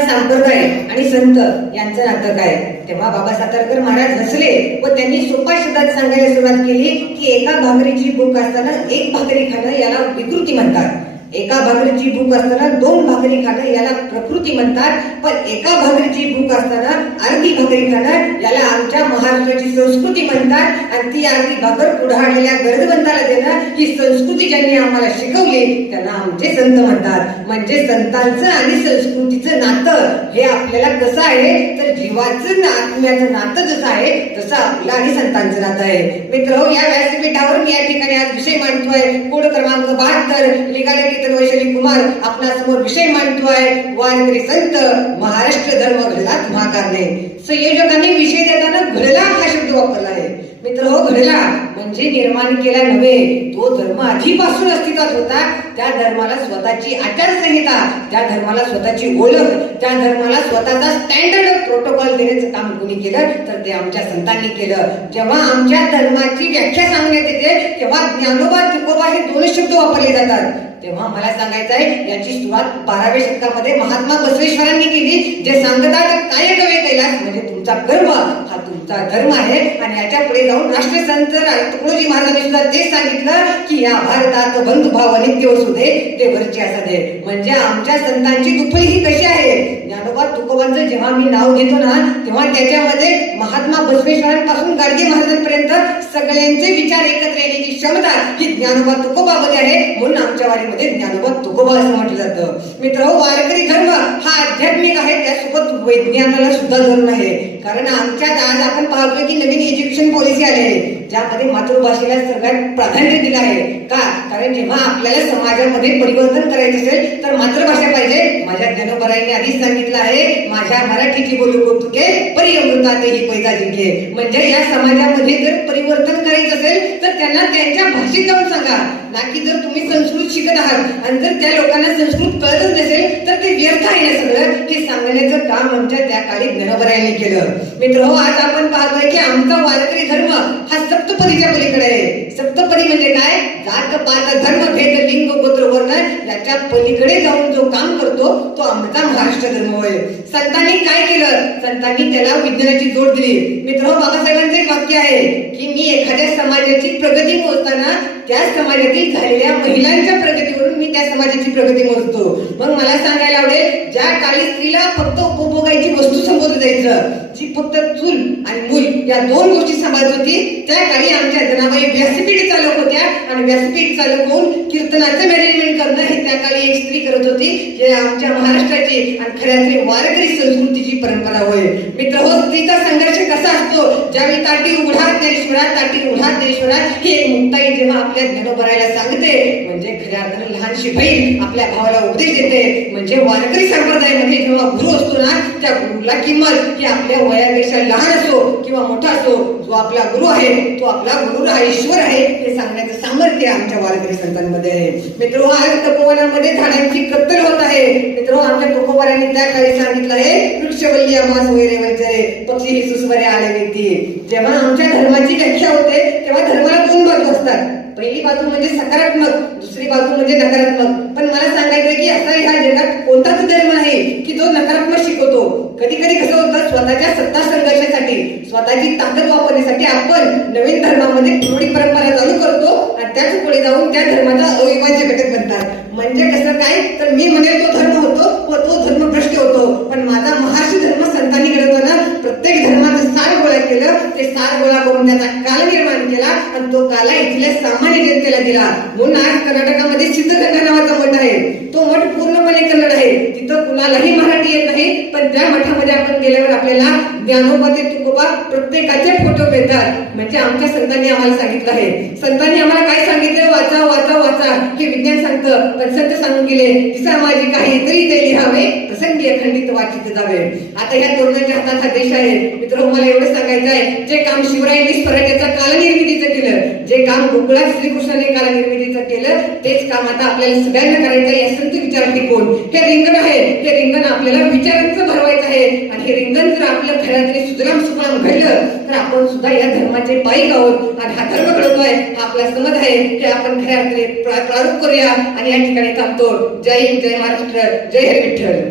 संप्रदाय आणि संत यांचं नातं काय? तेव्हा बाबा सातारकर महाराज हसले व त्यांनी सोपा शब्दात सांगायला सुरुवात केली की एका भाकरीची भूक असताना एक भाकरी खाणं याला विकृती म्हणतात, एका भाकरीची भूक असताना दोन भाकरी खाणं याला प्रकृती म्हणतात, पण एका भाकरीची भूक असताना अर्धी भाकरी खाणं याला आमच्या महाराष्ट्राची संस्कृती म्हणतात. आणि ती अर्धी भाकर पुढारलेल्या गरजवंताला देणं ही संस्कृती ज्यांनी आम्हाला शिकवली त्यांना आमचे संत म्हणतात. म्हणजे संतांचं आणि संस्कृतीचं नातं हे आपल्याला कसं आहे तर जीवाचं आत्म्याचं नातं जसं आहे तसं आपलं आणि संतांचं नातं आहे. मित्र, या व्यासपीठावर मी या ठिकाणी आज विषय मांडतोय. कोड क्रमांक 72 लिगालिटी वैशाली कुमार आपल्या समोर विषय मांडतोय, वारकरी संत महाराष्ट्र धर्म घडला तुम्हा कारणे. संयोजकांनी विषय देताना घडला हा शब्द वापरला आहे. मित्र हो, घडला म्हणजे निर्माण केला नव्हे, तो धर्म आधीपासून अस्तित्वात होता. त्या धर्माला स्वतःची आचारसंहिता, त्या धर्माला स्वतःची ओळख, त्या धर्माला स्वतःचा स्टँडर्ड प्रोटोकॉल देण्याचं काम कोणी केलं तर ते आमच्या संतांनी केलं. जेव्हा आमच्या धर्माची व्याख्या सांगण्यात येते तेव्हा ज्ञानोबा तुकोबा हे दोनच शब्द वापरले जातात. तेव्हा मला सांगायचं आहे याची सुरुवात 12व्या शतकामध्ये महात्मा बसवेश्वरांनी केली, जे सांगतात काय कवे कैलास म्हणजे तुमचा गर्व हा तुमचा धर्म आहे. आणि याच्या पुढे जाऊन राष्ट्रसंत तुकडोजी महाराजांनी सुद्धा तेच सांगितलं की या भारतात बंधुभाव नित्य वसू दे ते वरचे असू दे. म्हणजे आमच्या संतांची दुफळी ही कशी आहे? ज्ञानोबा तुकोबांचं जेव्हा मी नाव घेतो ना तेव्हा त्याच्यामध्ये महात्मा बसवेश्वरांपासून गाडगे महाराजांपर्यंत सगळ्यांचे विचार एकत्र येण्याची क्षमता ही ज्ञानोबा तुकोबामध्ये आहे. म्हणून आमच्या वारीमध्ये ज्ञानोबा तुकोबा असं म्हटलं जातं. मित्र, वारकरी धर्म हा आध्यात्मिक आहे, त्यासोबत वैज्ञानाला सुद्धा धरून आहे. कारण आमच्यात आज आपण पाहतोय की नवीन एज्युकेशन पॉलिसी आली आहे ज्यामध्ये मातृभाषेला सगळ्यात प्राधान्य दिलं आहे. का? कारण जेव्हा आपल्याला समाजामध्ये परिवर्तन करायचं असेल तर मातृभाषा पाहिजे. माझ्या ज्ञानोबारायांनी आधीच सांगितलं आहे, माझ्या मराठीची बोलू कौतुके परी अमृतातही पैदा जिंके. म्हणजे या समाजामध्ये जर परिवर्तन करायचं असेल तर त्यांना त्यांच्या भाषेत जाऊन सांगा, ना की जर तुम्ही संस्कृत शिकत आहात आणि जर त्या लोकांना संस्कृत कळतच नसेल तर ते व्यर्थ आहे ना सगळं. हे सांगण्याचं काम आमच्या त्या काळी ज्ञानोबारायांनी केलं. मित्र हो, आज आपण पाहतोय की आमचा वारकरी धर्म हा सप्तपदीच्या पलीकडे आहे. सप्तपदी म्हणजे काय? जात पात धर्म भेद लिंग गोत्र वर्ण याच्या पलीकडे जाऊन जो काम करतो तो आमचा महाराष्ट्र धर्म होय. संतांनी काय केलं? संतांनी त्याला विज्ञानाची जोड दिली. मित्र हो, बाबासाहेबांचं एक वाक्य आहे की मी एखाद्या समाजाची प्रगती मोजताना त्या समाजातील झालेल्या महिलांच्या प्रगतीवरून मी त्या समाजाची प्रगती मोजतो. मग मला सांगायला आवडेल, ज्या काळी स्त्रीला फक्त उपभोगायची वस्तू संबोधलं जायचं, जी फक्त चूल आणि मूल या दोन गोष्टी सांभाळत होती, त्या काळी आमच्या जनाबाई व्यासपीठ चालक होत्या. आणि व्यासपीठ चालक होऊन कीर्तनाचं मॅनेजमेंट करणं हे त्या काळी एक स्त्री करत होती. हे आमच्या महाराष्ट्राची आणि खऱ्यातली वारकरी संस्कृतीची परंपरा होय. मित्र हो, स्त्रीचा संघर्ष कसा असतो? ज्यावेळी ताटी उघडा ज्ञानेश्वरा, ताटी उघडा ज्ञानेश्वरा ही एक मुक्ताई जेव्हा आपल्या ज्ञानोबारायला सांगते म्हणजे खऱ्या अर्थाने लहानशी बहीण आपल्या भावाला उपदेश देते. म्हणजे वारकरी संप्रदायामध्ये जेव्हा गुरु असतो ना त्या गुरुला किंमत ही आपल्या वयापेक्षा लहान असो किंवा मोठा असो, जो आपला गुरु आहे तो आपला गुरु हा ईश्वर आहे हे सांगण्याचं सामर्थ्य आमच्या वारकरी संतांमध्ये आहे. मित्र, आज तपोवनामध्ये झाडांची कत्तल होत आहे. मित्र, आमच्या तुकोबारांनी त्या काळी सांगितलं आहे, वृक्षवल्ली आमास वगैरे वगैरे पक्षी ही सुस्वरे आले व्यक्ती. जेव्हा आमच्या धर्माची व्याख्या होते तेव्हा धर्माला दोन बाजू असतात. पहिली बाजू म्हणजे सकारात्मक, दुसरी बाजू म्हणजे नकारात्मक. पण मला सांगायचं की असा ह्या जगात कोणताच धर्म आहे की जो नकारात्मक शिकवतो. कधी कधी कसं होतं, स्वतःच्या सत्ता संघर्षासाठी, स्वतःची ताकद वापरण्यासाठी आपण नवीन धर्मामध्ये पुढील परंपरा चालू करतो आणि त्याच पुढे जाऊन त्या धर्माचा अविभाज्य घटक बनतात. म्हणजे कसं काय तर मी म्हणेल तो धर्म होतो व तो धर्म भ्रष्ट होतो. पण माझा महाराष्ट्र धर्म संतांनी घडवताना प्रत्येक धर्माचं सार गोळा केलं, ते सार गोळा करून त्याचा काल निर्माण केला आणि तो काला इथल्या सामान्य जनतेला दिला. म्हणून आज कर्नाटकामध्ये सिद्धगंगा नावाचा मठ आहे. तो मठ पूर्णपणे कन्नड आहे. तिथं कुणालाही मराठी येत नाही, पण त्या मठामध्ये आपण गेल्यावर आपल्याला ज्ञानोबा ते तुकोबा प्रत्येकाचे फोटो मिळतात. म्हणजे आमच्या संतांनी आम्हाला सांगितलं आहे. संतांनी आम्हाला काय सांगितलं? वाचा वाचा वाचा हे विज्ञान सांगतं, पण संत सांगून गेले दिसा माझी काही तरी ते लिहावे, प्रसंगी अखंडित वाचित जावे. आता ह्या तरुणांच्या हातात हा देश आहे. मित्र, मला एवढं सांगायचं आहे, जे काम शिवरायांनी स्वराज्याचा कालनिर्मितीचं केलं, जे काम गोकुळात श्रीकृष्णाने कालनिर्मितीचं केलं, तेच काम आता आपल्याला सगळ्यांना करायचं आहे. या संत विचार टिकून हे रिंगण आहे, हे रिंगण आपल्याला विचारांचं भरवायचं आहे. आणि हे रिंगण जर आपल्या घरातले सुजलाम सुफलाम घडलं तर आपण सुद्धा या धर्माचे पायी आहोत आणि हा धर्म घडवतोय हा आपला समज आहे. हे आपण खऱ्या अर्थाने प्रारूप करूया आणि या ठिकाणी थांबतो. जय हिंद, जय महाराष्ट्र, जय हरी विठ्ठल.